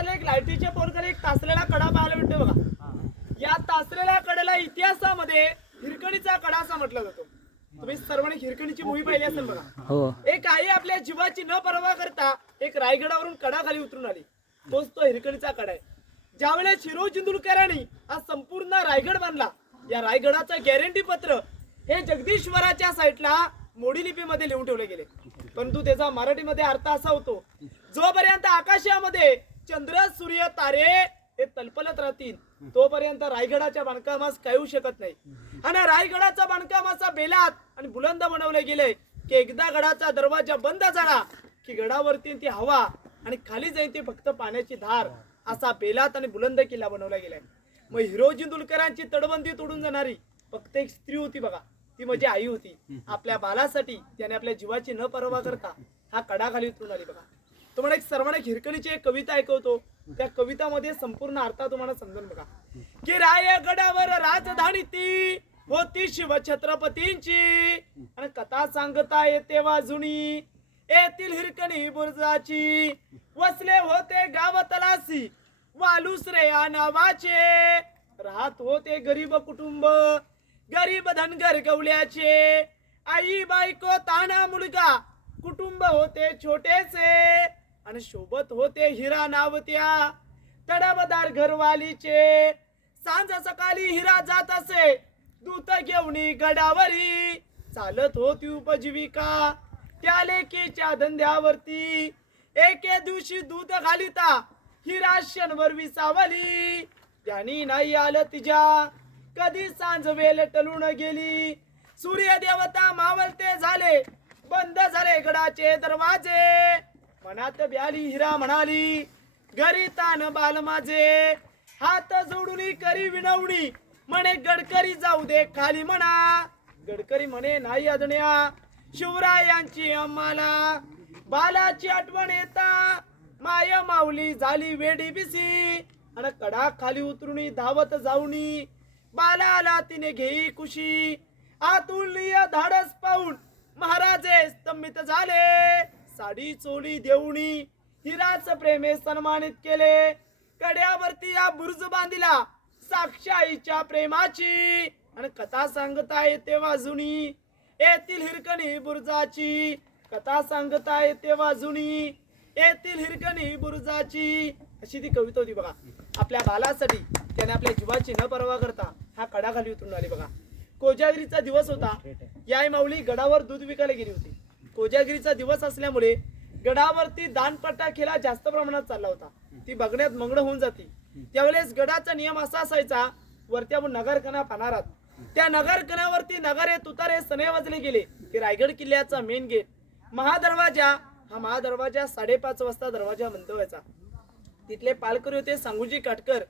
तासाला एक लाईटीच्या पोरकडे एक तासलेला कडा पाहायला भेटतो बघा. या तासलेल्या कडेला इतिहासामध्ये हिरकणीचा कडा असा म्हटला जातो. तुम्ही सर्वांनी हिरकणीची मूवी पाहिली असेल बघा. हो. एक आई आपल्या जीवाची न परवा करता एक रायगडावरून कडा खाली उतरून आली. तोच तो हिरकणीचा कडा आहे. ज्यावेळेस हिरो जिंदुलकरांनी हा संपूर्ण रायगड बांधला या रायगडाचं गॅरंटी पत्र हे जगदीश्वराच्या साईडला मोडी लिपीमध्ये लिहून ठेवले गेले. परंतु त्याचा मराठीमध्ये अर्थ असा होतो जोपर्यंत आकाशामध्ये चंद्र सूर्य तारे हे तलपलत राहतील. तोपर्यंत रायगडाच्या बांधकामास काही होऊ शकत नाही. आणि रायगडाचा बांधकामाचा बेलात आणि बुलंद बनवले गेले की एकदा गडाचा दरवाजा बंद झाला की गडावरती ती हवा आणि खाली जाईल ती फक्त पाण्याची धार असा बेलात आणि बुलंद किल्ला बनवला गेलाय मग हिरोजी दुलकरांची तडबंदी तोडून जाणारी फक्त एक स्त्री होती बघा. ती म्हणजे आई होती. आपल्या बालासाठी त्याने आपल्या जीवाची न परवा करता हा कडा खाली उतरून आली बघा. तुम्हाला एक सर्वांना हिरकणीची एक कविता ऐकवतो. त्या कवितामध्ये संपूर्ण अर्थ तुम्हाला समजून बघा. की रायगडावर राजधानी ती होती शिव छत्रपतींची. आणि कथा सांगता येते वाजुनी येथील हिरकणी बुर्जाची. वसले होते गाव तलासी वालुसरेया नावाचे. राहत होते गरीब कुटुंब गरीब धनगर गवल्याचे आई बायको ताना मुलगा कुटुंब होते छोटेसे. आणि सोबत होते हिरा नावत्या. तडबदार घरवालीचे. सांज सकाळी हिरा जात असे. दूत घेऊनी गडावरी. चालत होती उपजीविका. त्या लेकीच्या धंद्यावरती. एके दिवशी दूध घालिता. हिरा क्षणभर विसावली. त्यानी नाही आलं तिच्या. कधी सांज वेल टलून गेली. सूर्य देवता मावलते झाले. बंद झाले गडाचे दरवाजे. मनात ब्याली हिरा म्हणाली घरी तान बाल माझे हात जोडून करी विनवणी म्हणे गडकरी जाऊ दे खाली म्हणा. गडकरी म्हणे नाही अजण्या शिवरायांची आम्हाला बालाची आठवण येता माय माऊली झाली वेडी बिसी आणि कडा खाली उतरून धावत जाऊनी बालाला तिने घेई कुशी आतुल्य धाडस पाहून महाराजे स्तंभित झाले. साडी चोली देऊनी हिराच प्रेमे सन्मानित केले. कड्यावरती या बुर्ज बांधिला साक्षाईच्या प्रेमाची आणि कथा सांगता येते वाजुनी. येथील हिरकणी बुर्जाची कथा सांगता येते वाजुनी. येथील हिरकणी बुर्जाची अशी ती कविता होती बघा. आपल्या बालासाठी त्याने आपल्या जीवाची न परवा करता हा कडा खाली उतरून आले बघा. कोजागिरीचा दिवस होता. या आई माऊली गडावर दूध विकायला गेली होती. कोजागिरीचा दिवस असल्यामुळे गडावरती दानपटाखेला जास्त प्रमाणात चालला होता. ती बघण्यात मंगळ होऊन जाती. त्यावेळेस गडाचा नियम असा असायचा वरती आपण नगरकणा पाहणारात त्या नगरकणावरती नगारे तुतारे सने वाजले गेले. की रायगड किल्ल्याचा मेन गेट महादरवाजा हा महादरवाजा साडेपाच वाजता दरवाजा बंद व्हायचा. तिथले पालकरी होते सांगूजी काटकर.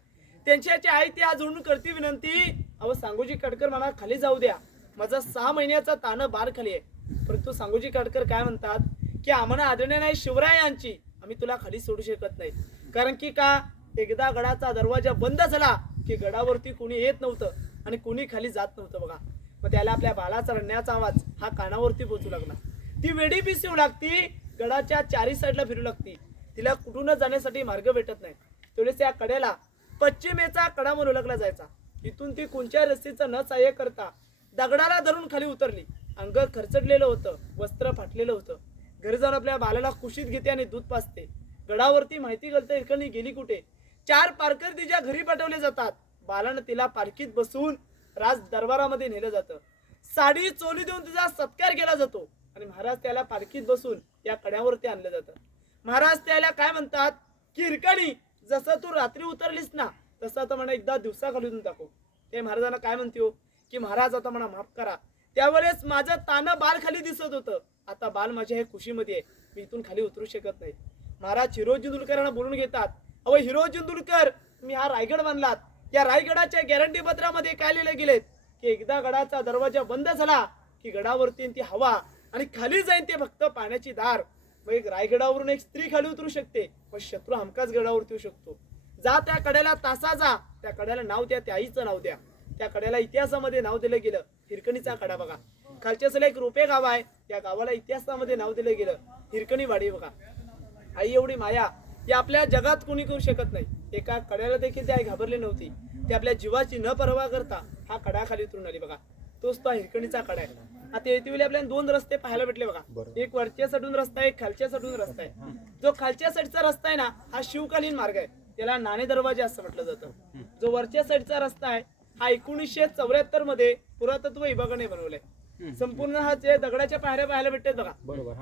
त्यांच्याची आई ती आज जोडून करती विनंती अहो सांगूजी काटकर मला खाली जाऊ द्या. माझा सहा महिन्याचा ताण बार खाली आहे. परंतु सांगूजी काटकर काय म्हणतात की आम्हाला आदरणे नाही शिवरायांची आम्ही तुला खाली सोडू शकत नाही कारण की का एकदा गडाचा दरवाजा बंद झाला की गडावरती कोणी येत नव्हतं आणि कोणी खाली जात नव्हतं बघा. मग त्याला आपल्या बालाचा रडण्याचा आवाज हा कानावरती पोचू लागला. ती वेडी पिसू लागती गडाच्या चारी साईडला फिरू लागती. तिला कुठूनच जाण्यासाठी मार्ग भेटत नाही. तेवढेच या कड्याला पश्चिमेचा कडा म्हणून ओळखला जायचा. इथून ती कोणत्या रस्तीचं न सहाय्य करता दगडाला धरून खाली उतरली. अंग खरचडलेलं होतं वस्त्र फाटलेलं होतं. घरी जाऊन आपल्या बालाला कुशीत घेते आणि दूध पाजते. गडावरती माहिती घालते इकडनी गेली कुठे? चार पारकर तिच्या घरी पाठवले जातात. बालानं तिला पारखीत बसवून राज दरबारामध्ये नेलं जातं. साडी चोली देऊन तिचा सत्कार केला जातो. आणि महाराज त्याला पारखीत बसून या कड्यावरती आणलं जातं. महाराज त्याला काय म्हणतात? की हिरकणी जसं तू रात्री उतरलीस ना तसं आता म्हणा एकदा दिवसा घालून दाखव ते महाराजांना काय म्हणतो हो? की महाराज आता म्हणा माफ करा. त्यावेळेस माझं तानं बाल खाली दिसत होतं. आता बाल माझ्या हे खुशीमध्ये आहे. मी इथून खाली उतरू शकत नाही. महाराज हिरोज दुलकरांना बोलून घेतात अहो हिरोज दुलकर मी हा रायगड बांधलात. या रायगडाच्या गॅरंटी पत्रामध्ये काय लिहिले गेलेत की एकदा गडाचा दरवाजा बंद झाला की गडावरती ती हवा आणि खाली जाईन ते फक्त पाण्याची धार मग एक रायगडावरून एक स्त्री खाली उतरू शकते. पण शत्रू हमकाच गडावरती येऊ शकतो. जा त्या कड्याला तासा जा. त्या कड्याला नाव द्या त्या आईचं नाव द्या. त्या कड्याला इतिहासामध्ये नाव दिलं गेलं. हिरकणीचा कडा बघा. खालच्या साला एक रोपे गाव आहे. त्या गावाला इतिहासामध्ये नाव दिलं गेलं. हिरकणी वाडी बघा. आई एवढी माया. हे आपल्या जगात कोणी करू शकत नाही. एका कड्याला देखील ते आई घाबरली नव्हती. ते आपल्या जीवाची न पर्वा करता हा कडा खाली उतरून आली बघा. तोच तो हिरकणीचा कडा आहे. आता येते वेळी आपल्याला दोन रस्ते पाहायला भेटले बघा. एक वरच्या साईडून रस्ता आहे एक खालच्या साईडून रस्ता आहे. जो खालच्या साईडचा रस्ता आहे ना हा शिवकालीन मार्ग आहे. त्याला नाणे दरवाजे असं म्हटलं जातं. जो वरच्या साईडचा रस्ता आहे हा एकोणीसशे चौऱ्याहत्तरमध्ये पुरातत्व विभागाने बनवलाय. संपूर्ण हा जे दगडाच्या पायऱ्या पाहायला भेटतात बघा.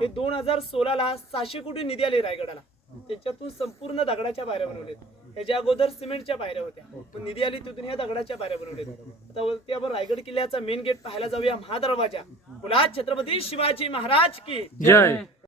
हे. दोन हजार सोळा ला सहाशे कोटी निधी आली रायगडाला. त्याच्यातून संपूर्ण दगडाच्या पायऱ्या बनवलेत. ह्याच्या अगोदर सिमेंटच्या पायऱ्या होत्या. पण निधी आली तिथून ह्या दगडाच्या पायऱ्या बनवलेत. आता वरती आपण रायगड किल्ल्याचा मेन गेट पाहायला जाऊया. महादरवाजा. बोला छत्रपती शिवाजी महाराज की. जय.